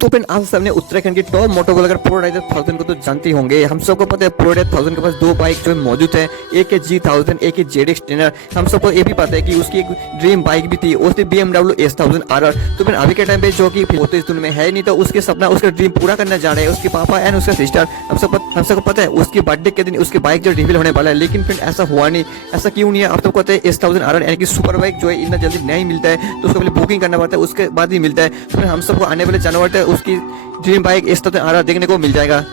तो फ्रेंड आप सबने उत्तराखंड की टॉप मोटो ब्लॉगर प्रो राइडर 1000 को तो जानते ही होंगे। हम सबको पता है प्रो राइडर 1000 के पास दो बाइक जो मौजूद है, एक है G1000, एक है ZX ट्रेनर। हम सबको ये भी पता है कि उसकी एक ड्रीम बाइक भी थी, उसकी BMW S1000 RR। तो फिर अभी के टाइम पे जो कि होते इस दुनिया में है नहीं, तो उसके सपना उसका ड्रीम पूरा करने जा रहे हैं उसके पापा एंड उसका सिस्टर। हम सबको पता है उसकी बर्थडे के दिन उसकी बाइक जो रिवील होने वाला है, लेकिन फिर ऐसा हुआ नहीं। ऐसा क्यों नहीं है? आप सबको पता है S1000 RR यानी कि सुपर बाइक जो है इतना जल्दी नहीं मिलता है, तो उसको पहले बुकिंग करना पड़ता है, उसके बाद ही मिलता है। फिर हम सबको आने वाले जानवर उसकी ड्रीम बाइक S1000 RR देखने को मिल जाएगा।